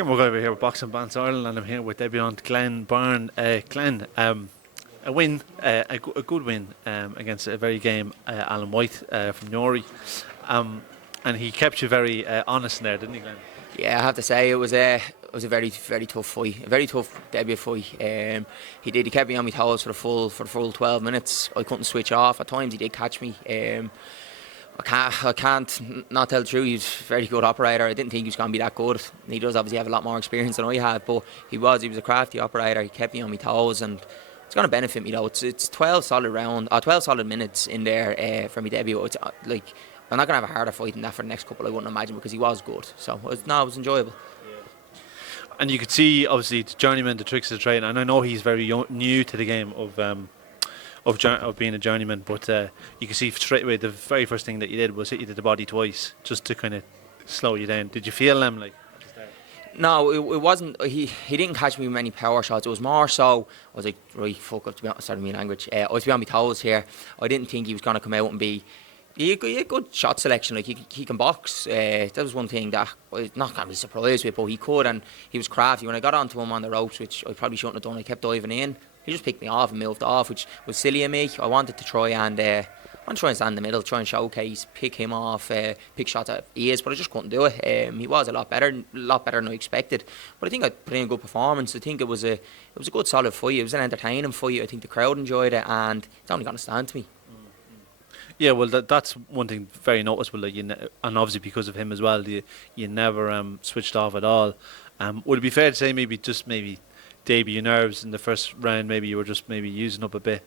Kieran McGuire here with Boxing Bants Ireland, and I'm here with debutant Glenn Byrne. Glenn, a win, a good win against a very game Allan White from Newry, and he kept you very honest in there, didn't he, Glenn? Yeah, I have to say it was a very tough fight, a very tough debut fight. He kept me on my toes for the full 12 minutes. I couldn't switch off. At times he did catch me. I can't not tell the truth. He was a very good operator. I didn't think he was going to be that good. He does obviously have a lot more experience than I had, but he was a crafty operator. He kept me on my toes, and it's going to benefit me though. It's 12 solid minutes in there for my debut. It's like I'm not going to have a harder fight than that for the next couple, I wouldn't imagine, because he was good. So it was enjoyable. And you could see obviously the journeyman, the tricks of the trade, and I know he's very new to the game of being a journeyman, but you can see straight away the very first thing that you did was hit you to the body twice, just to kind of slow you down. Did you feel them like? No, it wasn't. He didn't catch me with many power shots. It was more so I was like, right, fuck up. To be honest, sorry, my language. I was on my toes here. I didn't think he was going to come out and be. He had good shot selection. Like he can box. That was one thing that I was not going to be surprised with, but he could, and he was crafty. When I got onto him on the ropes, which I probably shouldn't have done, I kept diving in. He just picked me off and moved off, which was silly of me. I wanted to try and stand in the middle, try and showcase, pick him off, pick shots at ears, but I just couldn't do it. He was a lot better than I expected. But I think I put in a good performance. I think it was a good solid fight. It was an entertaining fight. I think the crowd enjoyed it, and it's only going to stand to me. Yeah, well, that's one thing very noticeable. Like and obviously because of him as well, you never switched off at all. Would it be fair to say maybe debut your nerves in the first round? Maybe you were just using up a bit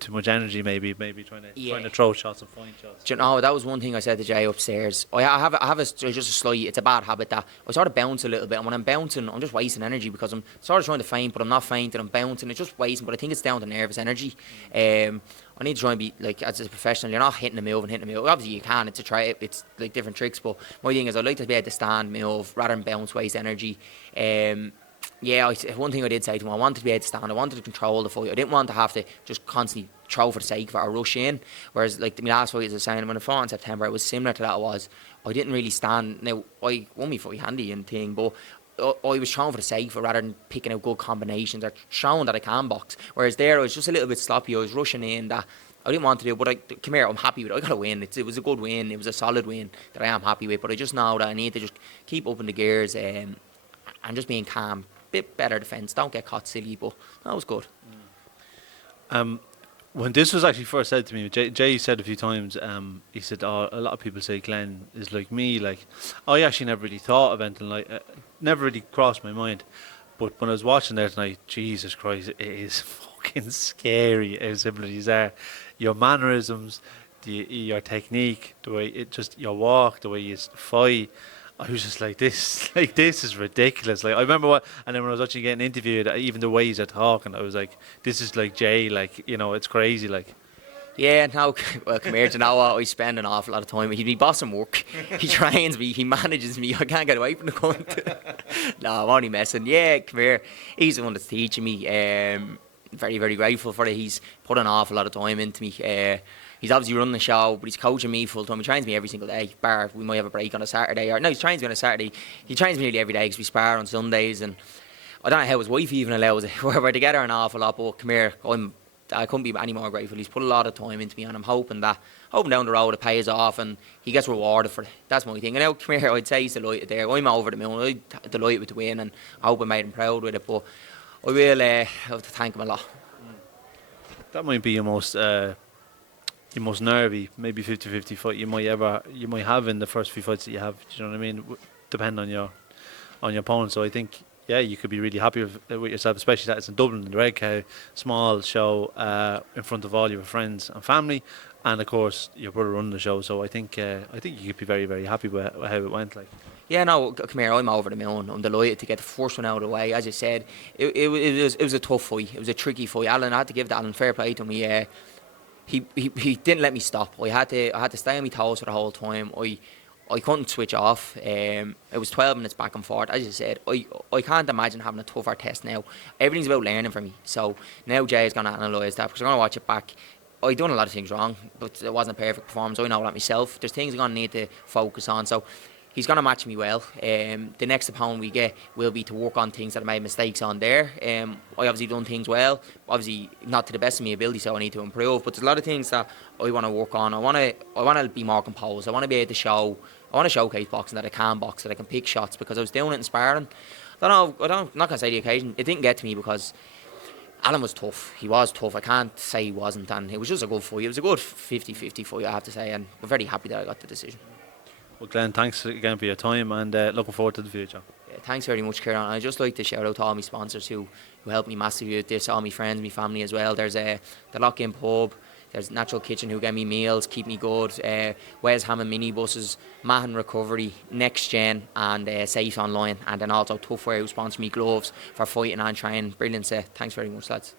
too much energy. Maybe trying to throw shots and find shots. Do you know, that was one thing I said to Jay upstairs. I have just a slight. It's a bad habit that I sort of bounce a little bit, and when I'm bouncing, I'm just wasting energy because I'm sort of trying to feint, but I'm not feinting. I'm bouncing. It's just wasting. But I think it's down to nervous energy. I need to try and be like, as a professional, you're not hitting a move. Obviously you can. It's it's like different tricks. But my thing is, I like to be able to stand, move rather than bounce, waste energy. Yeah, one thing I did say to him, I wanted to be able to stand, I wanted to control the fight. I didn't want to have to just constantly throw for the sake of it or rush in. Whereas, like, my last fight, as I was saying, when I fought in September, it was similar to that. I didn't really stand. Now, I won me fight handy and thing, but I was throwing for the sake of it rather than picking out good combinations or showing that I can box. Whereas there, I was just a little bit sloppy. I was rushing in that I didn't want to do, but come here, I'm happy with it. I got a win. It was a good win. It was a solid win that I am happy with. But I just know that I need to just keep up in the gears and just being calm. Bit better defence, don't get caught silly, but that was good. When this was actually first said to me, Jay said a few times, he said, a lot of people say Glenn is like me. Like, I actually never really thought of anything like, never really crossed my mind. But when I was watching there tonight, Jesus Christ, it is fucking scary how simple these are. Your mannerisms, your technique, the way your walk, the way you fight. I was just like, this is ridiculous. Like, I remember and then when I was actually getting interviewed, even the way he's talking, I was like, this is like Jay, like, it's crazy, like. Yeah, now, well, come here to know what I spend an awful lot of time. He'd be bossing work. He trains me, he manages me. I can't get away from the cunt. No, I'm only messing. Yeah, come here. He's the one that's teaching me. Very, very grateful for it. He's put an awful lot of time into me. He's obviously running the show, but he's coaching me full time. He trains me every single day. Bar, we might have a break on a Saturday. No, he trains me on a Saturday. He trains me nearly every day because we spar on Sundays. And I don't know how his wife even allows it. We're together an awful lot, but come here, I couldn't be any more grateful. He's put a lot of time into me, and I'm hoping down the road it pays off and he gets rewarded for it. That's my thing. And now, come here, I'd say he's delighted there. I'm over the moon. I'm delighted with the win, and I hope I made him proud with it. But I will have to thank him a lot. That might be your most nervy, maybe 50-50 fight you might have in the first few fights that you have. Do you know what I mean? Depending on your opponent. So I think, yeah, you could be really happy with yourself, especially that it's in Dublin, in the Red Cow, small show in front of all your friends and family, and of course your brother running the show. So I think you could be very, very happy with how it went. Like. Yeah, no, come here, I'm over the moon. I'm delighted to get the first one out of the way. As you said, it was a tough fight. It was a tricky fight. Allan, I had to give Allan fair play to me. He didn't let me stop. I had to stay on my toes for the whole time. I couldn't switch off. It was 12 minutes back and forth. As you said, I can't imagine having a tougher test now. Everything's about learning for me. So now Jay is going to analyse that because I'm going to watch it back. I done a lot of things wrong, but it wasn't a perfect performance. I know that myself. There's things I'm going to need to focus on. So he's going to match me well. The next opponent we get will be to work on things that I made mistakes on there. I obviously done things well, obviously not to the best of my ability, so I need to improve. But there's a lot of things that I want to work on. I want to be more composed. I want to be able to show. I want to showcase boxing, that I can box, that I can pick shots, because I was doing it in sparring. I'm not going to say the occasion. It didn't get to me because Allan was tough. He was tough. I can't say he wasn't. And it was just a good fight. It was a good 50-50 fight, I have to say. And I'm very happy that I got the decision. Well, Glenn, thanks again for your time, and looking forward to the future. Yeah, thanks very much, Kieran. I'd just like to shout out to all my sponsors who helped me massively with this, all my friends, my family as well. There's the Lock-In Pub. There's Natural Kitchen, who gave me meals, keep me good. Wes Hammond Minibuses, Mahon Recovery, Next Gen, and Safe Online. And then also Tough Wear, who sponsor me gloves for fighting and training. Brilliant set. Thanks very much, lads.